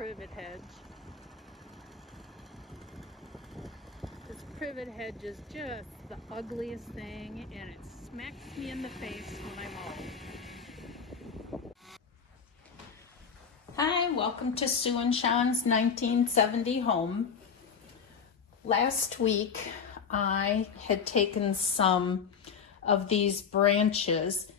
privet hedge. This privet hedge is just the ugliest thing, and it smacks me in the face when I mow. Hi, welcome to Sue and Sharon's 1970 home. Last week I had taken some of these branches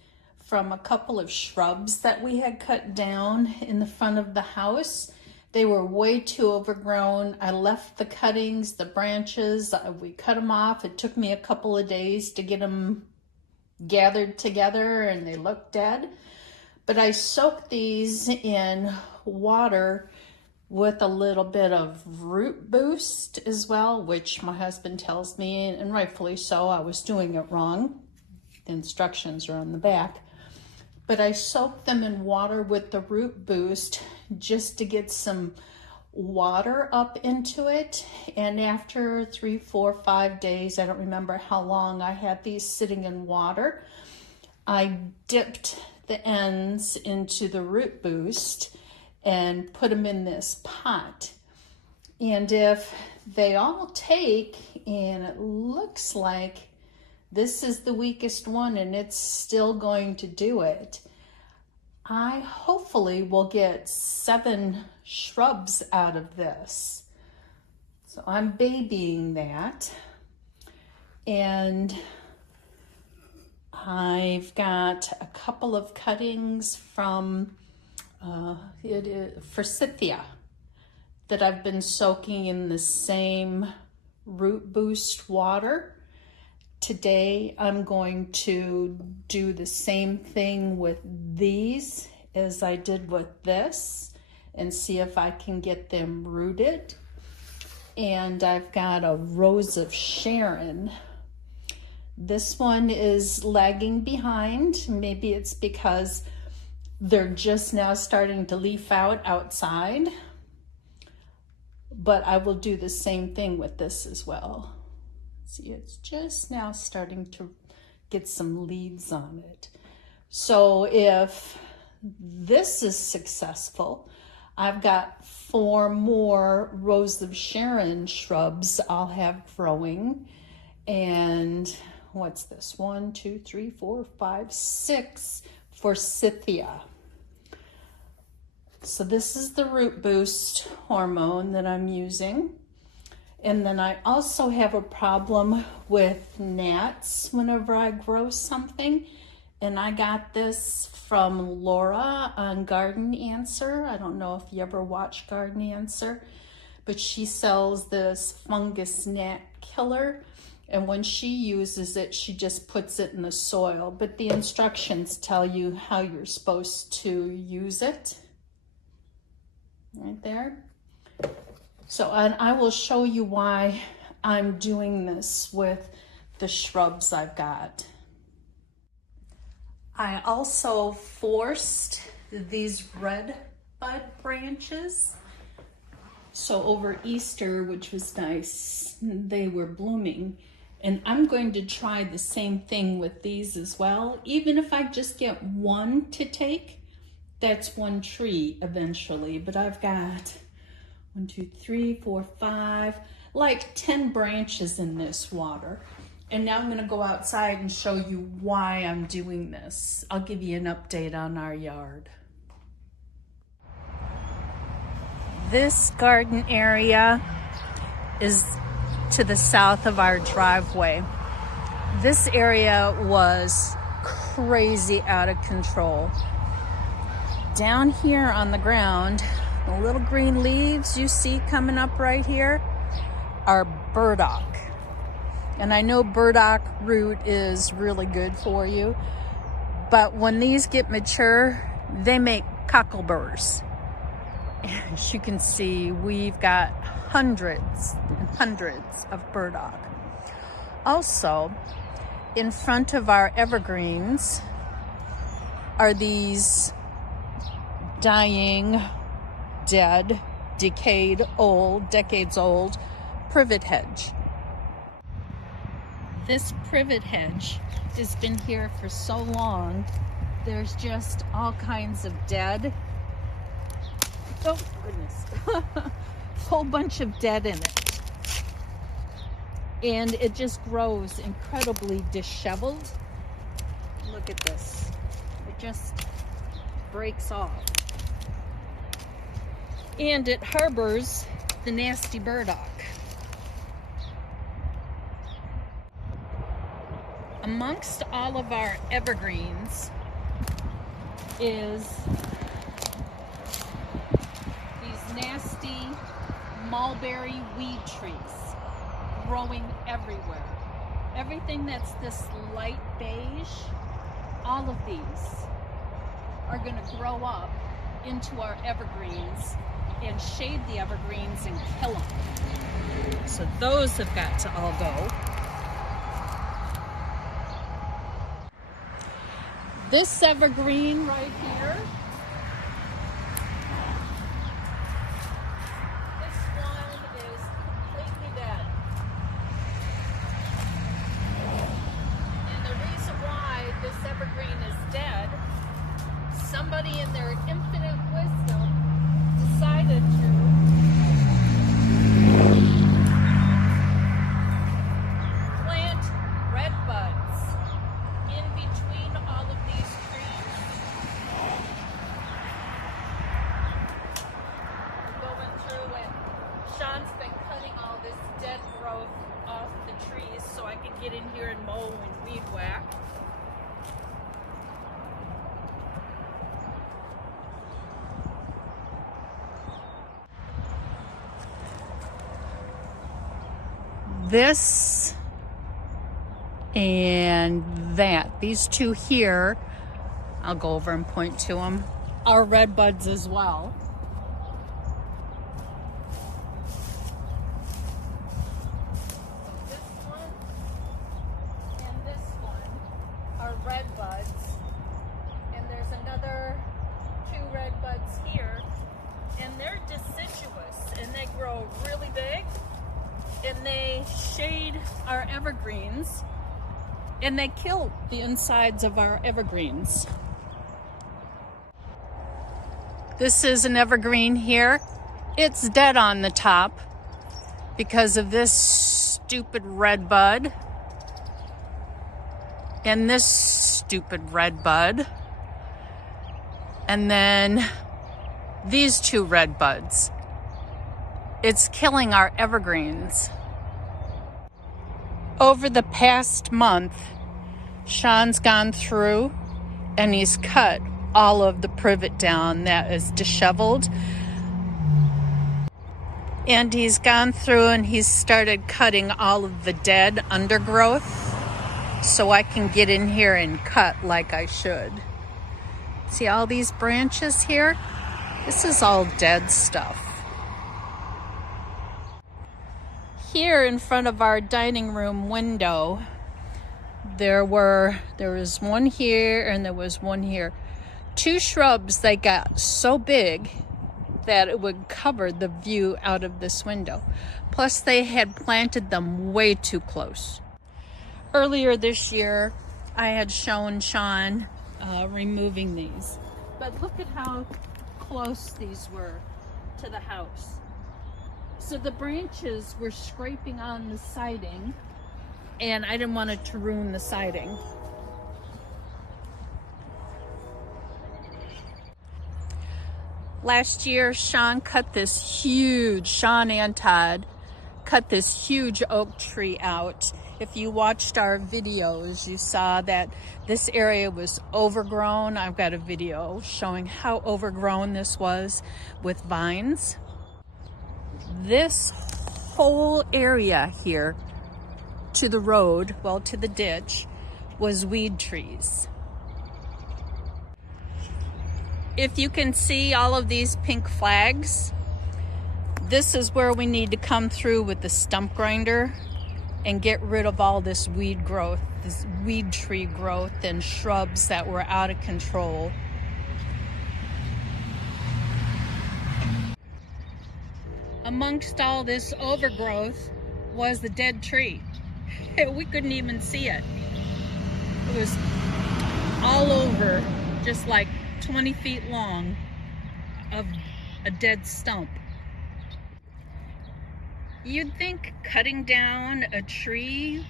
from a couple of shrubs that we had cut down in the front of the house. They were way too overgrown. I left the cuttings, the branches, we cut them off. It took me a couple of days to get them gathered together and they looked dead. But I soaked these in water with a little bit of root boost as well, which my husband tells me, and rightfully so, I was doing it wrong. The instructions are on the back. But I soaked them in water with the root boost just to get some water up into it. And after 3, 4, 5 days, I don't remember how long I had these sitting in water, I dipped the ends into the root boost and put them in this pot. And if they all take, and it looks like this is the weakest one and it's still going to do it, I hopefully will get 7 shrubs out of this. So I'm babying that. And I've got a couple of cuttings from Forsythia that I've been soaking in the same root boost water. Today I'm going to do the same thing with these as I did with this and see if I can get them rooted. And I've got a rose of Sharon. This one is lagging behind. Maybe it's because they're just now starting to leaf out outside, but I will do the same thing with this as well. See, it's just now starting to get some leaves on it. So if this is successful, I've got 4 more Rose of Sharon shrubs I'll have growing. And what's this? 1, 2, 3, 4, 5, 6 Forsythia. So this is the root boost hormone that I'm using. And then I also have a problem with gnats whenever I grow something. And I got this from Laura on Garden Answer. I don't know if you ever watch Garden Answer, but she sells this fungus gnat killer. And when she uses it, she just puts it in the soil. But the instructions tell you how you're supposed to use it. Right there. So, and I will show you why I'm doing this with the shrubs I've got. I also forced these redbud branches. So over Easter, which was nice, they were blooming. And I'm going to try the same thing with these as well. Even if I just get one to take, that's one tree eventually. But I've got 1, 2, 3, 4, 5, like 10 branches in this water. And now I'm gonna go outside and show you why I'm doing this. I'll give you an update on our yard. This garden area is to the south of our driveway. This area was crazy out of control. Down here on the ground, the little green leaves you see coming up right here are burdock. And I know burdock root is really good for you, but when these get mature, they make cockleburs. As you can see, we've got hundreds and hundreds of burdock. Also, in front of our evergreens are these dying, dead, decades old privet hedge. This privet hedge has been here for so long, there's just all kinds of dead Oh, goodness. Whole bunch of dead in it. And it just grows incredibly disheveled. Look at this. It just breaks off. And it harbors the nasty burdock. Amongst all of our evergreens is these nasty mulberry weed trees growing everywhere. Everything that's this light beige, all of these are going to grow up into our evergreens and shade the evergreens and kill them. So those have got to all go. This evergreen right here, this one is completely dead. And the reason why this evergreen is dead, somebody in their infinite wisdom decided to plant redbuds in between all of these trees. We're going through and Sean's been cutting all this dead growth off the trees so I can get in here and mow and weed whack. This and that, these two here, I'll go over and point to them, are redbuds as well. So this one and this one are redbuds, and there's another two redbuds here, and they're deciduous and they grow really big and they shade our evergreens. And they kill the insides of our evergreens. This is an evergreen here. It's dead on the top because of this stupid redbud and this stupid redbud. And then these two redbuds. It's killing our evergreens. Over the past month, Sean's gone through and he's cut all of the privet down that is disheveled. And he's gone through and he's started cutting all of the dead undergrowth so I can get in here and cut like I should. See all these branches here? This is all dead stuff. Here in front of our dining room window, there was one here and there was one here. Two shrubs that got so big that it would cover the view out of this window. Plus they had planted them way too close. Earlier this year, I had shown Sean removing these. But look at how close these were to the house. So the branches were scraping on the siding, and I didn't want it to ruin the siding. Last year, Sean and Todd cut this huge oak tree out. If you watched our videos, you saw that this area was overgrown. I've got a video showing how overgrown this was with vines. This whole area here to the road, well, to the ditch, was weed trees. If you can see all of these pink flags, this is where we need to come through with the stump grinder and get rid of all this weed growth, this weed tree growth and shrubs that were out of control. Amongst all this overgrowth was the dead tree. We couldn't even see it. It was all over, just like 20 feet long of a dead stump. You'd think cutting down a tree,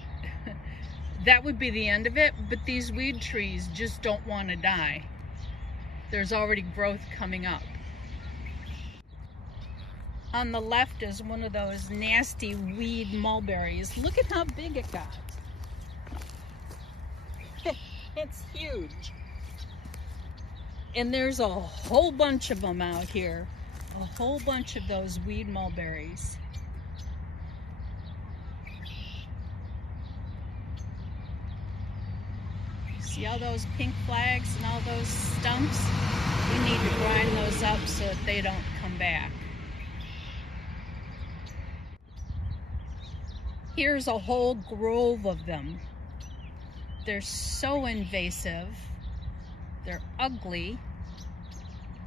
that would be the end of it, but these weed trees just don't want to die. There's already growth coming up. On the left is one of those nasty weed mulberries. Look at how big it got. It's huge. And there's a whole bunch of them out here. A whole bunch of those weed mulberries. See all those pink flags and all those stumps? We need to grind those up so that they don't come back. Here's a whole grove of them. They're so invasive. They're ugly.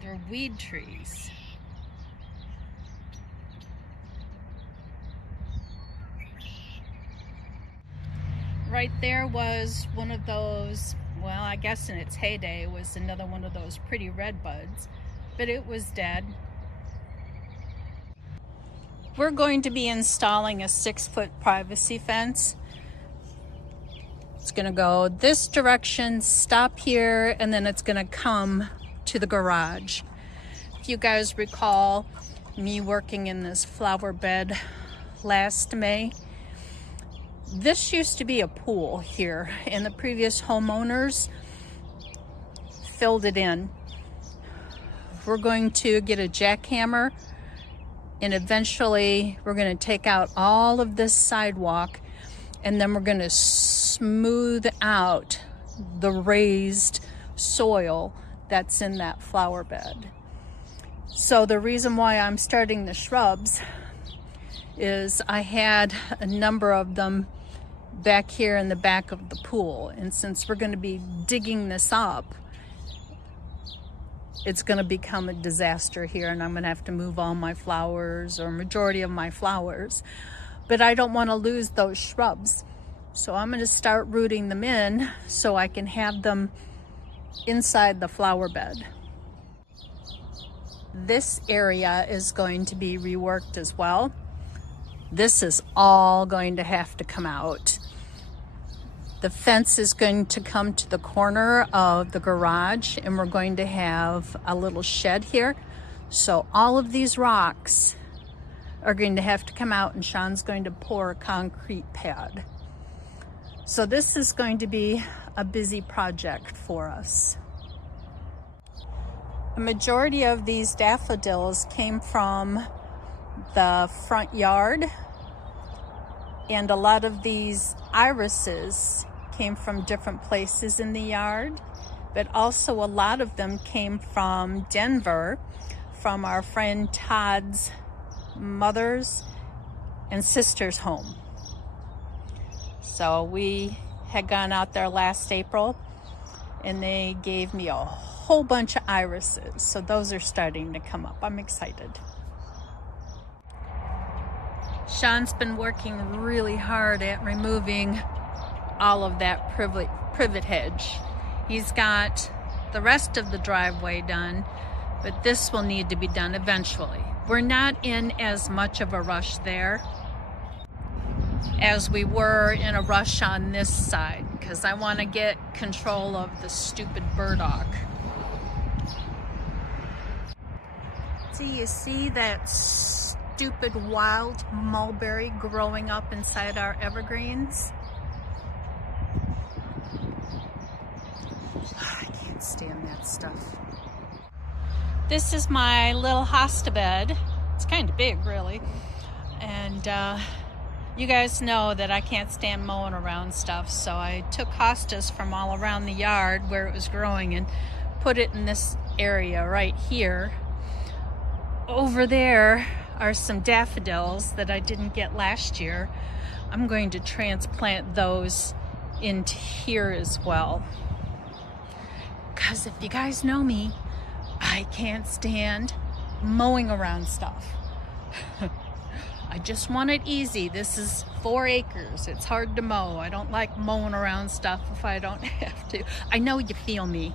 They're weed trees. Right there was one of those, well, I guess in its heyday was another one of those pretty redbuds, but it was dead. We're going to be installing a 6-foot privacy fence. It's going to go this direction, stop here, and then it's going to come to the garage. If you guys recall me working in this flower bed last May, this used to be a pool here, and the previous homeowners filled it in. We're going to get a jackhammer, and eventually we're going to take out all of this sidewalk, and then we're going to smooth out the raised soil that's in that flower bed. So the reason why I'm starting the shrubs is I had a number of them back here in the back of the pool, and since we're going to be digging this up, it's going to become a disaster here, and I'm going to have to move all my flowers, or majority of my flowers. But I don't want to lose those shrubs, so I'm going to start rooting them in so I can have them inside the flower bed. This area is going to be reworked as well. This is all going to have to come out. The fence is going to come to the corner of the garage, and we're going to have a little shed here. So all of these rocks are going to have to come out, and Sean's going to pour a concrete pad. So this is going to be a busy project for us. A majority of these daffodils came from the front yard, and a lot of these irises came from different places in the yard, but also a lot of them came from Denver, from our friend Todd's mother's and sister's home. So we had gone out there last April, and they gave me a whole bunch of irises, so those are starting to come up. I'm excited. Sean's been working really hard at removing all of that privet hedge. He's got the rest of the driveway done, but this will need to be done eventually. We're not in as much of a rush there as we were in a rush on this side, because I want to get control of the stupid burdock. Do you see that stupid wild mulberry growing up inside our evergreens? I can't stand that stuff. This is my little hosta bed. It's kind of big, really. And you guys know that I can't stand mowing around stuff, so I took hostas from all around the yard where it was growing and put it in this area right here. Over there are some daffodils that I didn't get last year. I'm going to transplant those into here as well. Because if you guys know me, I can't stand mowing around stuff. I just want it easy. This is 4 acres. It's hard to mow. I don't like mowing around stuff if I don't have to. I know you feel me.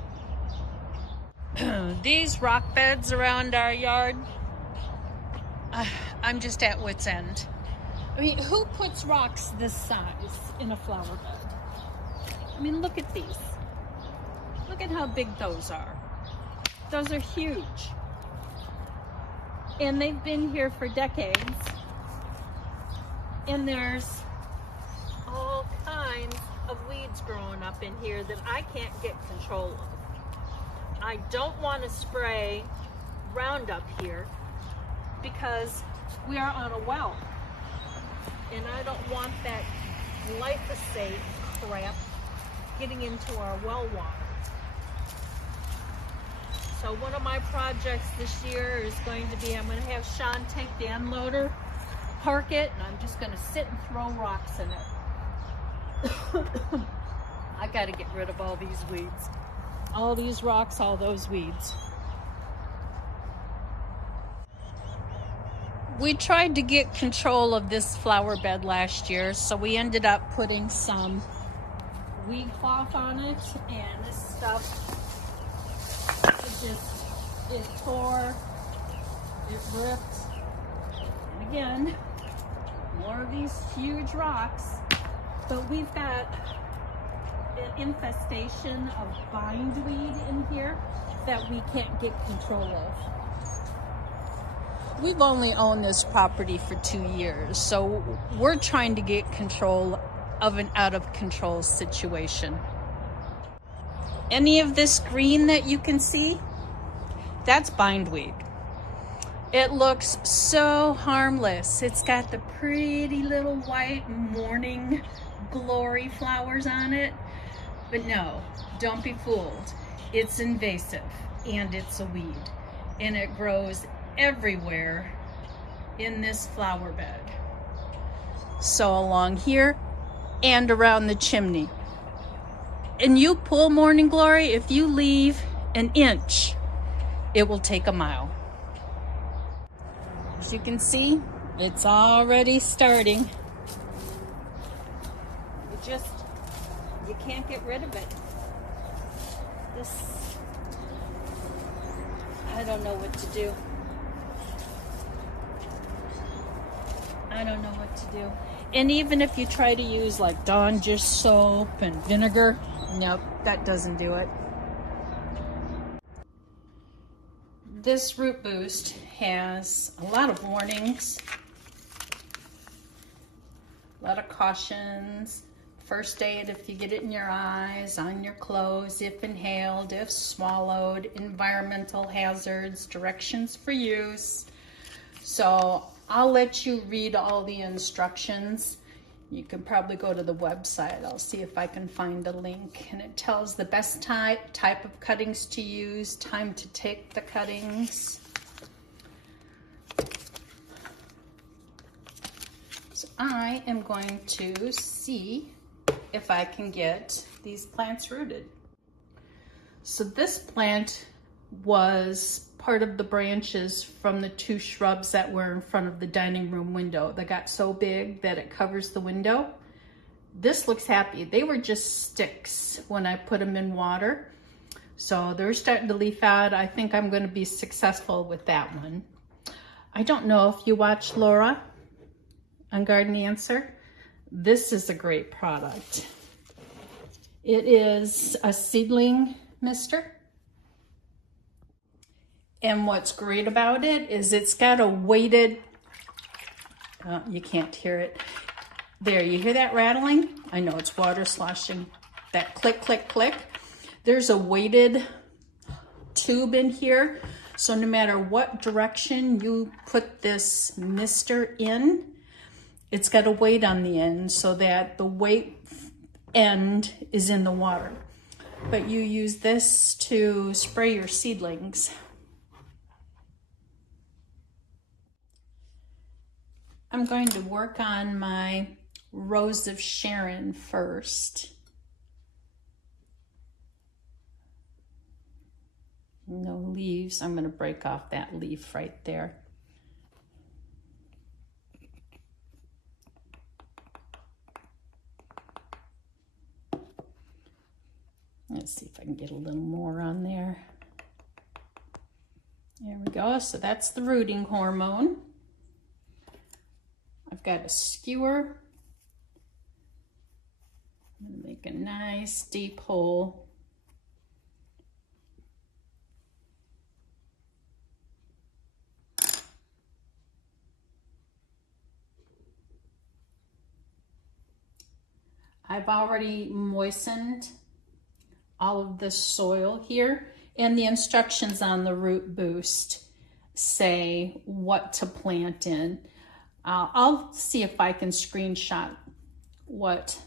These rock beds around our yard, I'm just at wit's end. I mean, who puts rocks this size in a flower bed? I mean, look at these. Look at how big those are. Those are huge. And they've been here for decades. And there's all kinds of weeds growing up in here that I can't get control of. I don't want to spray Roundup here because we are on a well. And I don't want that glyphosate crap getting into our well water. So one of my projects this year is going to be, I'm going to have Sharon take the unloader, park it, and I'm just going to sit and throw rocks in it. I got to get rid of all these weeds. All these rocks, all those weeds. We tried to get control of this flower bed last year, so we ended up putting some weed cloth on it, and this stuff, it tore, it ripped, and again, more of these huge rocks, but we've got an infestation of bindweed in here that we can't get control of. We've only owned this property for 2 years, so we're trying to get control of an out-of-control situation. Any of this green that you can see, that's bindweed. It looks so harmless. It's got the pretty little white morning glory flowers on it, but no, don't be fooled. It's invasive and it's a weed, and it grows everywhere in this flower bed. So along here and around the chimney. And you pull morning glory, if you leave an inch, it will take a mile. As you can see, it's already starting. You can't get rid of it. I don't know what to do. I don't know what to do. And even if you try to use like Dawn dish soap and vinegar, nope, that doesn't do it. This root boost has a lot of warnings, a lot of cautions. First aid if you get it in your eyes, on your clothes, if inhaled, if swallowed, environmental hazards, directions for use. So I'll let you read all the instructions. You can probably go to the website. I'll see if I can find a link. And it tells the best type of cuttings to use, time to take the cuttings. So I am going to see if I can get these plants rooted. So this plant was part of the branches from the 2 shrubs that were in front of the dining room window that got so big that it covers the window. This looks happy. They were just sticks when I put them in water. So they're starting to leaf out. I think I'm going to be successful with that one. I don't know if you watch Laura on Garden Answer. This is a great product. It is a seedling mister. And what's great about it is it's got a weighted, you can't hear it. There, you hear that rattling? I know it's water sloshing. That click, click, click. There's a weighted tube in here. So no matter what direction you put this mister in, it's got a weight on the end so that the weight end is in the water. But you use this to spray your seedlings. I'm going to work on my Rose of Sharon first. No leaves. I'm going to break off that leaf right there. Let's see if I can get a little more on there. There we go. So that's the rooting hormone. got a skewer. I'm going to make a nice deep hole. I've already moistened all of the soil here, and the instructions on the root boost say what to plant in. I'll see if I can screenshot what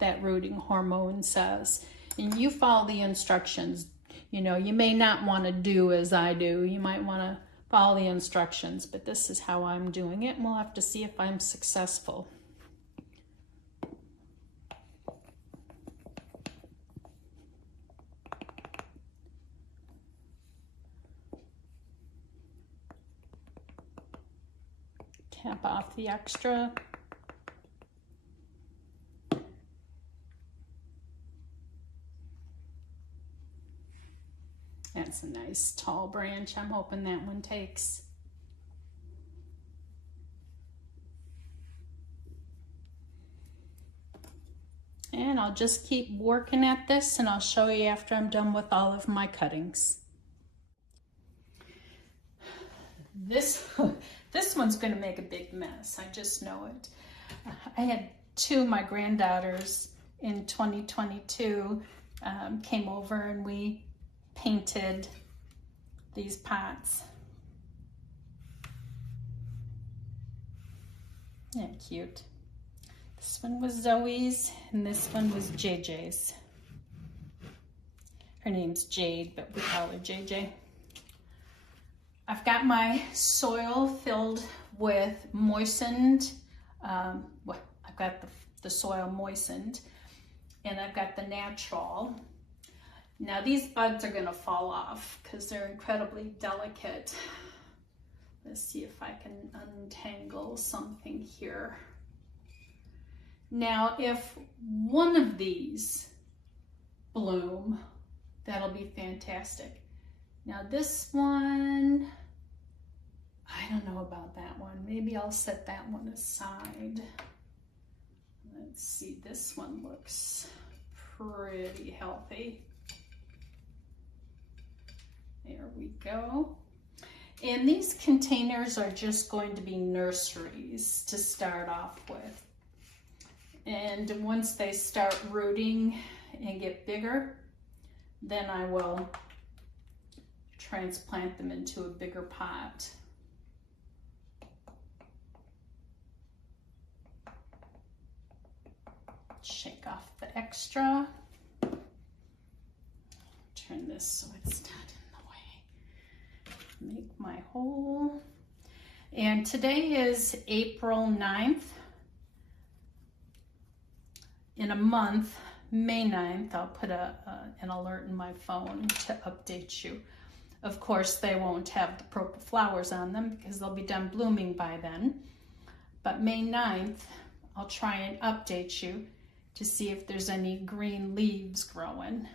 that rooting hormone says. And you follow the instructions. You know, you may not want to do as I do. You might want to follow the instructions, but this is how I'm doing it, and we'll have to see if I'm successful. Tap off the extra. That's a nice tall branch. I'm hoping that one takes. And I'll just keep working at this, and I'll show you after I'm done with all of my cuttings. This one's going to make a big mess. I just know it. I had two of my granddaughters in 2022 came over, and we painted these pots. Isn't that cute? This one was Zoe's, and this one was JJ's. Her name's Jade, but we call her JJ. I've got my soil filled with moistened, I've got the soil moistened, and I've got the natural. Now these buds are gonna fall off because they're incredibly delicate. Let's see if I can untangle something here. Now, if one of these bloom, that'll be fantastic. Now this one, I don't know about that one. Maybe I'll set that one aside. Let's see, this one looks pretty healthy. There we go. And these containers are just going to be nurseries to start off with. And once they start rooting and get bigger, then I will transplant them into a bigger pot. Shake off the extra. Turn this so it's not in the way. Make my hole. And today is April 9th. In a month, May 9th, I'll put an alert in my phone to update you. Of course, they won't have the purple flowers on them because they'll be done blooming by then. But May 9th, I'll try and update you to see if there's any green leaves growing.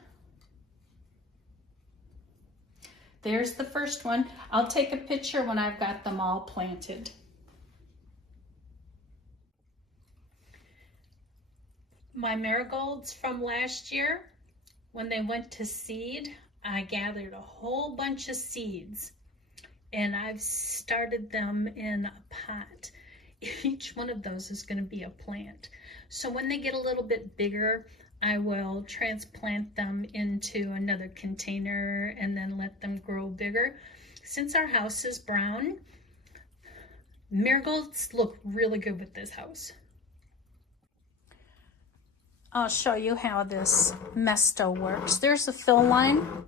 There's the first one. I'll take a picture when I've got them all planted. My marigolds from last year, when they went to seed, I gathered a whole bunch of seeds, and I've started them in a pot. Each one of those is going to be a plant. So when they get a little bit bigger, I will transplant them into another container and then let them grow bigger. Since our house is brown, marigolds look really good with this house. I'll show you how this mesto works. There's a fill line.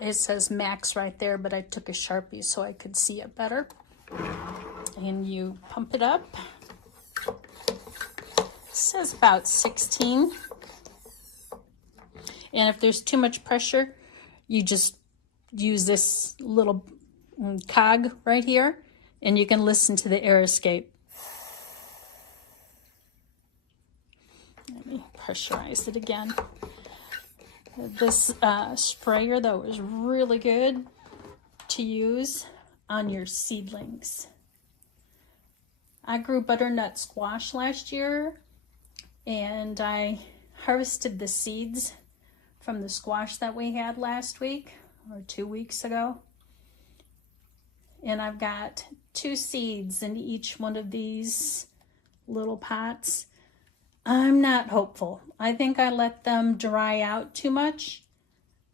It says max right there, but I took a Sharpie so I could see it better. And you pump it up. It says about 16. And if there's too much pressure, you just use this little cog right here, and you can listen to the air escape. Let me pressurize it again. This sprayer, though, is really good to use on your seedlings. I grew butternut squash last year, and I harvested the seeds from the squash that we had last week or 2 weeks ago. And I've got 2 seeds in each one of these little pots. I'm not hopeful. I think I let them dry out too much,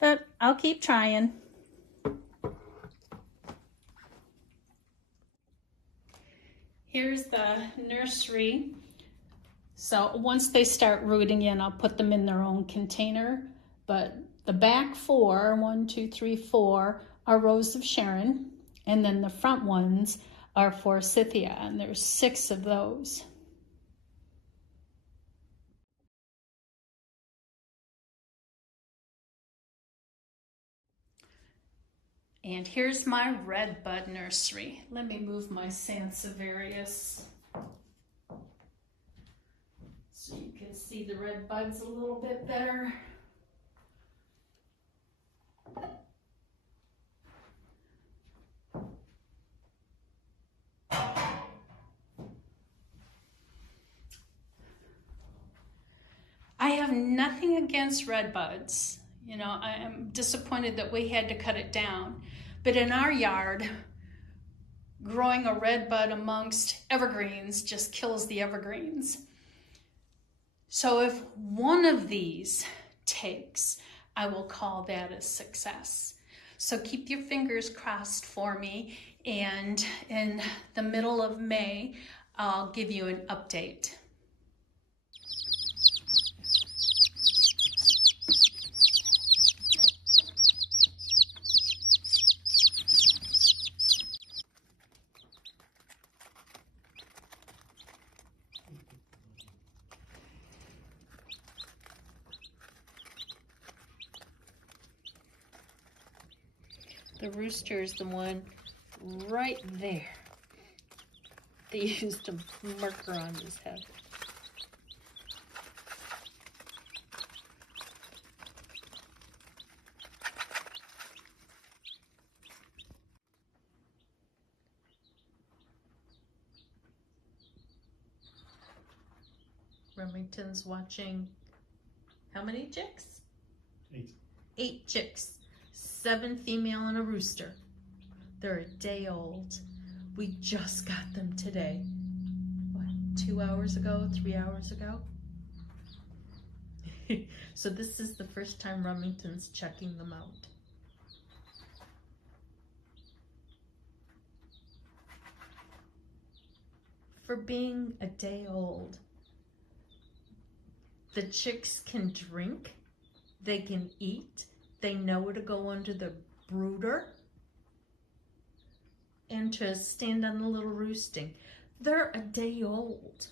but I'll keep trying. Here's the nursery. So once they start rooting in, I'll put them in their own container. But the back 4, 1, 2, 3, 4, are rows of Sharon. And then the front ones are Forsythia, and there's 6 of those. And here's my redbud nursery. Let me move my Sansevierius so you can see the red buds a little bit better. I have nothing against redbuds. You know, I am disappointed that we had to cut it down. But in our yard, growing a redbud amongst evergreens just kills the evergreens. So if one of these takes, I will call that a success. So keep your fingers crossed for me, and in the middle of May, I'll give you an update. The rooster is the one right there. They used a marker on his head. Remington's watching how many chicks? 8. 8 chicks. 7 female and a rooster. They're a day old. We just got them today. What, 2 hours ago, 3 hours ago? So this is the first time Remington's checking them out. For being a day old, the chicks can drink, they can eat, they know to go under the brooder and to stand on the little roosting. They're a day old.